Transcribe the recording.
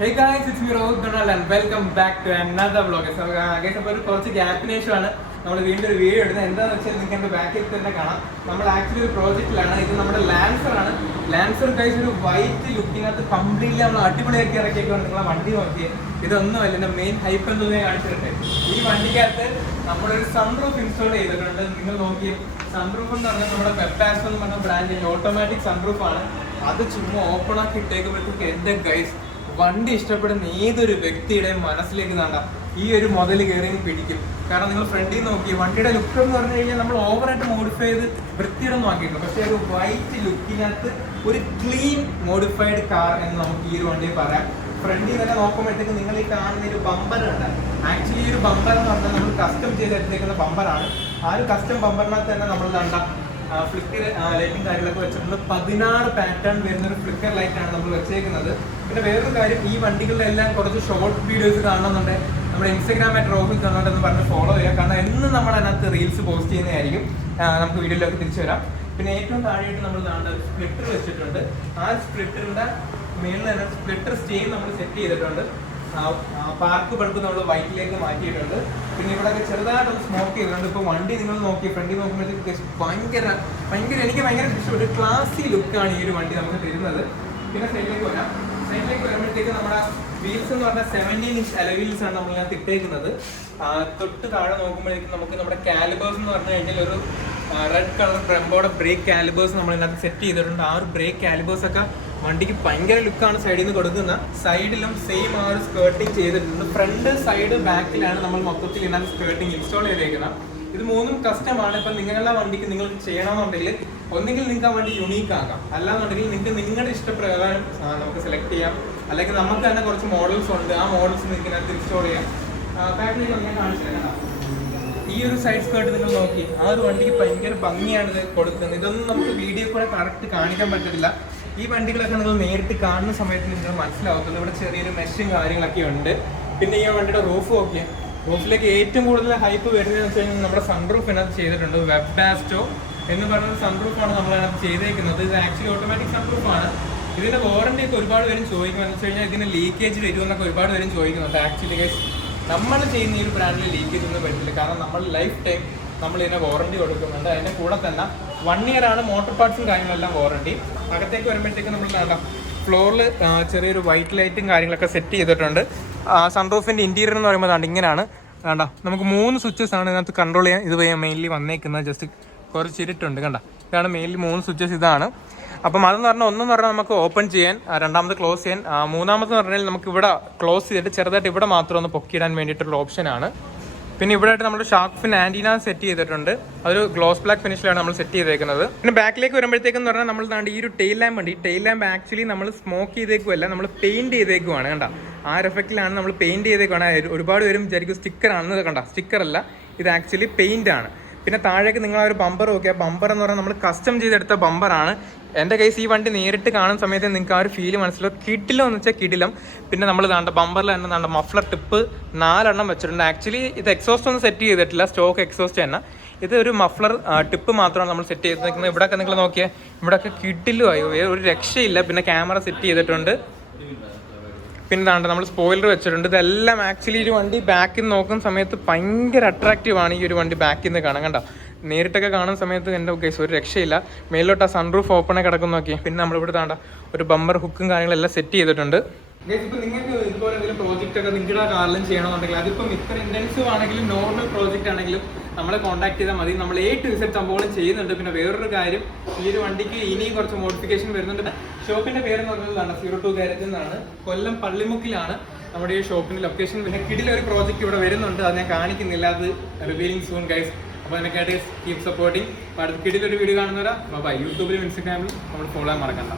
Hey guys, it's me Rohith and welcome back to another vlog. So guys, അപ്പോൾ ഒരു കുറച്ച് ഗ്യാപ്പിന് ശേഷമാണ് നമ്മൾ വീണ്ടും ഒരു വീഡിയോ എടുക്കുന്നത്. എന്താണെന്ന് വെച്ചാൽ നിങ്ങൾക്ക് എൻ്റെ ബാക്കിൽ തന്നെ കാണാം. നമ്മൾ ആക്ച്വലി ഒരു പ്രോജക്റ്റിലാണ്. ഇത് നമ്മുടെ ലാൻസർ ആണ്. ലാൻസർ ഗൈസ് ഒരു വൈറ്റ് ലുക്കിനകത്ത് കംപ്ലീറ്റ്ലി നമ്മൾ അടിപൊളിയാക്കി ഇറക്കിയേക്കാണ്. നിങ്ങളെ വണ്ടി നോക്കിയേ, ഇതൊന്നുമല്ല എൻ്റെ മെയിൻ ഹൈപ്പ് എന്ന് ഞാൻ കാണിച്ചിട്ടുണ്ട്. ഈ വണ്ടിക്കകത്ത് നമ്മളൊരു സൺറൂഫ് ഇൻസ്റ്റാൾ ചെയ്തിട്ടുണ്ട്. നിങ്ങൾ നോക്കിയേ, സൺറൂഫ് എന്ന് പറഞ്ഞാൽ നമ്മുടെ വെബാസ്റ്റോ എന്ന് പറഞ്ഞ ബ്രാൻഡിൻ്റെ ഓട്ടോമാറ്റിക് സൺറൂഫ് ആണ്. അത് ചുമ്മാ ഓപ്പൺ ആക്കി ഇട്ടേക്കുമ്പോഴത്തേക്ക് എൻ്റെ ഗൈസ് വണ്ടി ഇഷ്ടപ്പെടുന്ന ഏതൊരു വ്യക്തിയുടെയും മനസ്സിലേക്ക് നണ്ട ഈ ഒരു മുതൽ കയറി പിടിക്കും. കാരണം നിങ്ങൾ ഫ്രണ്ടിൽ നോക്കി വണ്ടിയുടെ ലുക്ക് എന്ന് പറഞ്ഞു കഴിഞ്ഞാൽ നമ്മൾ ഓവറായിട്ട് മോഡിഫൈ ചെയ്ത് വൃത്തിയിടൊന്നും ആക്കിയിട്ടുണ്ട്. പക്ഷേ ഒരു വൈറ്റ് ലുക്കിനകത്ത് ഒരു ക്ലീൻ മോഡിഫൈഡ് കാർ എന്ന് നമുക്ക് ഈ ഒരു വണ്ടിയിൽ പറയാം. ഫ്രണ്ടിൽ തന്നെ നോക്കുമ്പോഴത്തേക്ക് നിങ്ങൾ ഈ കാണുന്ന ഒരു ബമ്പർ ഉണ്ട്. ആക്ച്വലി ഈ ഒരു ബമ്പർ എന്ന് പറഞ്ഞാൽ നമ്മൾ കസ്റ്റം ചെയ്തെടുത്തേക്കുന്ന ബമ്പറാണ്. ആ ഒരു കസ്റ്റം ബമ്പറിനകത്ത് തന്നെ നമ്മൾ കണ്ട ഫ്ലിക്കർ ലൈറ്റും കാര്യങ്ങളൊക്കെ വെച്ചിട്ടുണ്ട്. 16 പാറ്റേൺ വരുന്നൊരു ഫ്ലിക്കർ ലൈറ്റാണ് നമ്മൾ വെച്ചേക്കുന്നത്. പിന്നെ വേറൊരു കാര്യം, ഈ വണ്ടികളിലെല്ലാം കുറച്ച് ഷോർട്ട് വീഡിയോസ് കാണുന്നുണ്ടെങ്കിൽ നമ്മുടെ ഇൻസ്റ്റാഗ്രാം @Rohith എന്ന് പറഞ്ഞ് ഫോളോ ചെയ്യുക. കാരണം എന്നും നമ്മൾ അതിനകത്ത് റീൽസ് പോസ്റ്റ് ചെയ്യുന്നതായിരിക്കും. നമുക്ക് വീഡിയോയിലൊക്കെ തിരിച്ചു വരാം. പിന്നെ ഏറ്റവും താഴെയായിട്ട് നമ്മൾ ഒരു സ്പ്ലിറ്റർ വെച്ചിട്ടുണ്ട്. ആ സ്പ്ലിറ്ററിൻ്റെ മേളിൽ തന്നെ സ്പ്ലിറ്റർ സ്റ്റേ നമ്മൾ സെറ്റ് ചെയ്തിട്ടുണ്ട്. പാർക്ക് ബൾബ് നമ്മൾ വൈറ്റിലേക്ക് മാറ്റിയിട്ടുണ്ട്. പിന്നെ ഇവിടെയൊക്കെ ചെറുതായിട്ടൊന്ന് സ്മോക്ക് ചെയ്തിട്ടുണ്ട്. ഇപ്പോൾ വണ്ടി നിങ്ങൾ നോക്കി ഫ്രണ്ടിൽ നോക്കുമ്പോഴത്തേക്ക് ഭയങ്കര എനിക്ക് ഭയങ്കര ഇഷ്ടപ്പെട്ടു. ക്ലാസി ലുക്കാണ് ഈ ഒരു വണ്ടി നമുക്ക് തരുന്നത്. പിന്നെ സൈഡിലേക്ക് വരുമ്പോഴത്തേക്ക് നമ്മുടെ വീൽസ് എന്ന് പറഞ്ഞാൽ 17 ഇഞ്ച് അലോയ് വീൽസ് ആണ് നമ്മളിനകത്ത് ഇട്ടേക്കുന്നത്. തൊട്ട് താഴെ നോക്കുമ്പോഴേക്കും നമുക്ക് നമ്മുടെ കാലിബേഴ്സ് എന്ന് പറഞ്ഞു കഴിഞ്ഞാൽ ഒരു റെഡ് കളർ ബ്രംബോയുടെ ബ്രേക്ക് കാലിബേഴ്സ് നമ്മളിനകത്ത് സെറ്റ് ചെയ്തിട്ടുണ്ട്. ആ ഒരു ബ്രേക്ക് കാലിബേഴ്സ് ഒക്കെ വണ്ടിക്ക് ഭയങ്കര ലുക്കാണ് സൈഡിൽ നിന്ന് കൊടുക്കുന്ന. സൈഡിലും സെയിം ആ ഒരു സ്കേർട്ടിങ് ചെയ്തിട്ടുണ്ട്. ഫ്രണ്ട് സൈഡ് ബാക്കിലാണ് നമ്മൾ മൊത്തത്തിൽ ഇതിനകത്ത് സ്കേർട്ടിങ് ഇൻസ്റ്റാൾ ചെയ്തേക്കുന്നത്. ഇത് മൂന്നും കസ്റ്റമാണ്. ഇപ്പം നിങ്ങളുടെ വണ്ടിക്ക് നിങ്ങൾക്ക് ചെയ്യണമെന്നുണ്ടെങ്കിൽ ഒന്നുകിൽ നിങ്ങൾക്ക് ആ വണ്ടി യുണീക്ക് ആക്കാം, അല്ലാന്നുണ്ടെങ്കിൽ നിങ്ങൾക്ക് നിങ്ങളുടെ ഇഷ്ടപ്രകാരം നമുക്ക് സെലക്ട് ചെയ്യാം. അല്ലെങ്കിൽ നമുക്ക് തന്നെ കുറച്ച് മോഡൽസ് ഉണ്ട്, ആ മോഡൽസ് നിങ്ങൾക്ക് ഇതിനകത്ത് ഇൻസ്റ്റാൾ ചെയ്യാം. ബാക്കിലേക്ക് ഞാൻ കാണിച്ചു തരാം. ഈ ഒരു സൈഡ് സ്കേർട്ട് നിങ്ങൾ നോക്കി, ആ ഒരു വണ്ടിക്ക് ഭയങ്കര ഭംഗിയാണ് ഇത് കൊടുക്കുന്നത്. ഇതൊന്നും നമുക്ക് വീഡിയോ കൂടെ കറക്റ്റ് കാണിക്കാൻ പറ്റില്ല. ഈ വണ്ടികളൊക്കെ നിങ്ങൾ നേരിട്ട് കാണുന്ന സമയത്ത് നിങ്ങൾ മനസ്സിലാവത്തുള്ളൂ. ഇവിടെ ചെറിയൊരു മെഷും കാര്യങ്ങളൊക്കെ ഉണ്ട്. പിന്നെ ഈ വണ്ടിയുടെ റൂഫ് നോക്കിയാൽ, റൂഫിലേക്ക് ഏറ്റവും കൂടുതൽ ഹൈപ്പ് വരുന്നതെന്ന് വെച്ച് കഴിഞ്ഞാൽ നമ്മുടെ സൺറൂഫ് ഇതിനകത്ത് ചെയ്തിട്ടുണ്ട്. വെബാസ്റ്റോ എന്ന് പറയുന്ന സൺറൂഫാണ് നമ്മളതിനകത്ത് ചെയ്തേക്കുന്നത്. ഇത് ആക്ച്വലി ഓട്ടോമാറ്റിക് സൺറൂഫാണ്. ഇതിൻ്റെ വാറണ്ടി ഒക്കെ ഒരുപാട് പേരും ചോദിക്കുമെന്ന് വെച്ച് കഴിഞ്ഞാൽ ഇതിന് ലീക്കേജ് വരുമെന്നൊക്കെ ഒരുപാട് പേരും ചോദിക്കുന്നുണ്ട്. ആക്ച്വലി നമ്മൾ ചെയ്യുന്ന ഈ ഒരു ബ്രാൻഡിൽ ലീക്കേജ് ഒന്നും പറ്റില്ല. കാരണം നമ്മൾ ലൈഫ് ടൈം നമ്മൾ ഇതിനെ വാറണ്ടി കൊടുക്കുന്നുണ്ട്. അതിൻ്റെ കൂടെ തന്നെ 1 year ആണ് മോട്ടോർ പാർട്സും കാര്യങ്ങളെല്ലാം വാറണ്ടി. അകത്തേക്ക് വരുമ്പോഴത്തേക്ക് നമ്മൾ കാണാം ഫ്ലോറിൽ ചെറിയൊരു വൈറ്റ് ലൈറ്റും കാര്യങ്ങളൊക്കെ സെറ്റ് ചെയ്തിട്ടുണ്ട്. സൺറൂഫിൻ്റെ ഇൻറ്റീരിയർ എന്ന് പറയുമ്പോൾ ഇങ്ങനെയാണ്. കണ്ട, നമുക്ക് 3 സ്വിച്ചസ് ആണ് ഇതിനകത്ത് കൺട്രോൾ ചെയ്യാൻ. ഇത് മെയിൻലി വന്നേക്കുന്നത് ജസ്റ്റ് കുറച്ച് ഇരുട്ടുണ്ട്. കണ്ട, ഇതാണ് മെയിൻലി 3 സ്വിച്ചസ് ഇതാണ്. അപ്പം അതെന്ന് പറഞ്ഞാൽ ഒന്നെന്ന് പറഞ്ഞാൽ നമുക്ക് ഓപ്പൺ ചെയ്യാൻ, രണ്ടാമത് ക്ലോസ് ചെയ്യാൻ, മൂന്നാമതെന്ന് പറഞ്ഞാൽ നമുക്ക് ഇവിടെ ക്ലോസ് ചെയ്തിട്ട് ചെറുതായിട്ട് ഇവിടെ മാത്രം ഒന്ന് പൊക്കിയിടാൻ വേണ്ടിയിട്ടുള്ള ഓപ്ഷനാണ്. പിന്നെ ഇവിടെ ആയിട്ട് നമ്മൾ ഷാർക്ക് ഫിൻ ആൻറ്റീന സെറ്റ് ചെയ്തിട്ടുണ്ട്. അതൊരു ഗ്ലോസ് ബ്ലാക്ക് ഫിനിഷിലാണ് നമ്മൾ സെറ്റ് ചെയ്തേക്കുന്നത്. പിന്നെ ബാക്കിലേക്ക് വരുമ്പോഴത്തേക്കെന്ന് പറഞ്ഞാൽ നമ്മൾ ഈ ഒരു ടെയിൽ ലാമ്പ് ഉണ്ട്. ഈ ടെയിൽ ലാമ്പ് ആക്ച്വലി നമ്മൾ സ്മോക്ക് ചെയ്തേക്കുമല്ല, നമ്മൾ പെയിൻറ്റ് ചെയ്തേക്കുവാണ്. കണ്ട, ആ ഒരു എഫക്റ്റിലാണ് നമ്മൾ പെയിൻറ്റ് ചെയ്തേക്കുവാണ്. ഒരുപാട് പേരും വിചാരിക്കും സ്റ്റിക്കറാണെന്ന്. കണ്ട, സ്റ്റിക്കറല്ല, ഇത് ആക്ച്വലി പെയിൻ്റ് ആണ്. പിന്നെ താഴേക്ക് നിങ്ങൾ ആ ഒരു ബമ്പർ നോക്കിയാൽ, ബമ്പർ എന്ന് പറഞ്ഞാൽ നമ്മൾ കസ്റ്റം ചെയ്തെടുത്ത ബമ്പറാണ്. എൻ്റെ കേസ് ഈ വണ്ടി നേരിട്ട് കാണുന്ന സമയത്ത് നിങ്ങൾക്ക് ആ ഒരു ഫീല് മനസ്സിലാവും. കിടിലം എന്ന് വെച്ചാൽ കിടിലം. പിന്നെ നമ്മൾ ബമ്പറിൽ തന്നെ മഫ്ലർ ടിപ്പ് 4 വെച്ചിട്ടുണ്ട്. ആക്ച്വലി ഇത് എക്സോസ്റ്റ് ഒന്നും സെറ്റ് ചെയ്തിട്ടില്ല, സ്റ്റോക്ക് എക്സോസ്റ്റ് തന്നെ. ഇത് ഒരു മഫ്ലർ ടിപ്പ് മാത്രമാണ് നമ്മൾ സെറ്റ് ചെയ്തിരിക്കുന്നത്. ഇവിടെയൊക്കെ നിങ്ങൾ നോക്കിയാൽ ഇവിടെയൊക്കെ കിടിലുമായി, ഒരു രക്ഷയില്ല. പിന്നെ ക്യാമറ സെറ്റ് ചെയ്തിട്ടുണ്ട്. പിന്നെ നമ്മൾ സ്പോയിലർ വെച്ചിട്ടുണ്ട്. ഇതെല്ലാം ആക്ച്വലി ഒരു വണ്ടി ബാക്കിൽ നിന്ന് നോക്കുന്ന സമയത്ത് ഭയങ്കര അട്രാക്റ്റീവാണ് ഈ ഒരു വണ്ടി ബാക്കിൽ നിന്ന് കാണാൻ. കണ്ട, നേരിട്ടൊക്കെ കാണുന്ന സമയത്ത് എൻ്റെ കേസ് ഒരു രക്ഷയില്ല. മേലോട്ട് ആ സൺറൂഫ് ഓപ്പണായി കിടക്കുന്ന നോക്കി. പിന്നെ നമ്മളിവിടെ ഒരു ബമ്പർ ഹുക്കും കാര്യങ്ങളെല്ലാം സെറ്റ് ചെയ്തിട്ടുണ്ട്. ഇപ്പം നിങ്ങൾക്ക് ഇതുപോലെ എന്തെങ്കിലും പ്രോജക്റ്റ് ഒക്കെ നിങ്ങളുടെ കാറിലും ചെയ്യണമെന്നുണ്ടെങ്കിൽ, അതിപ്പം ഇത്ര ഇൻറ്റൻസീവ് ആണെങ്കിലും നോർമൽ പ്രോജക്റ്റ് ആണെങ്കിലും നമ്മളെ കോൺടാക്ട് ചെയ്താൽ മതി. നമ്മൾ A to Z സംഭവം ചെയ്യുന്നുണ്ട്. പിന്നെ വേറൊരു കാര്യം, ഈ ഒരു വണ്ടിക്ക് ഇനിയും കുറച്ച് മോഡിഫിക്കേഷൻ വരുന്നുണ്ട്. ഷോപ്പിൻ്റെ പേരെന്ന് പറഞ്ഞതാണ് 02 ഗാരേജ് എന്നാണ്. കൊല്ലം പള്ളിമുക്കിലാണ് നമ്മുടെ ഈ ഷോപ്പിൻ്റെ ലൊക്കേഷൻ. പിന്നെ കിടിലൊരു പ്രോജക്റ്റ് ഇവിടെ വരുന്നുണ്ട്, അത് ഞാൻ കാണിക്കുന്നില്ല, അത് റിവീലിംഗ് സൂൺ ഗൈസ്. അപ്പോൾ അതിനൊക്കെയായിട്ട് കീപ് സപ്പോർട്ടിങ്. അപ്പോൾ അടുത്ത കിടിലൊരു വീഡിയോ കാണുന്നവരാ ബൈ. യൂട്യൂബിലും ഇൻസ്റ്റാഗ്രാമിലും നമ്മൾ ഫോളോ ചെയ്യാൻ മറക്കണ്ട.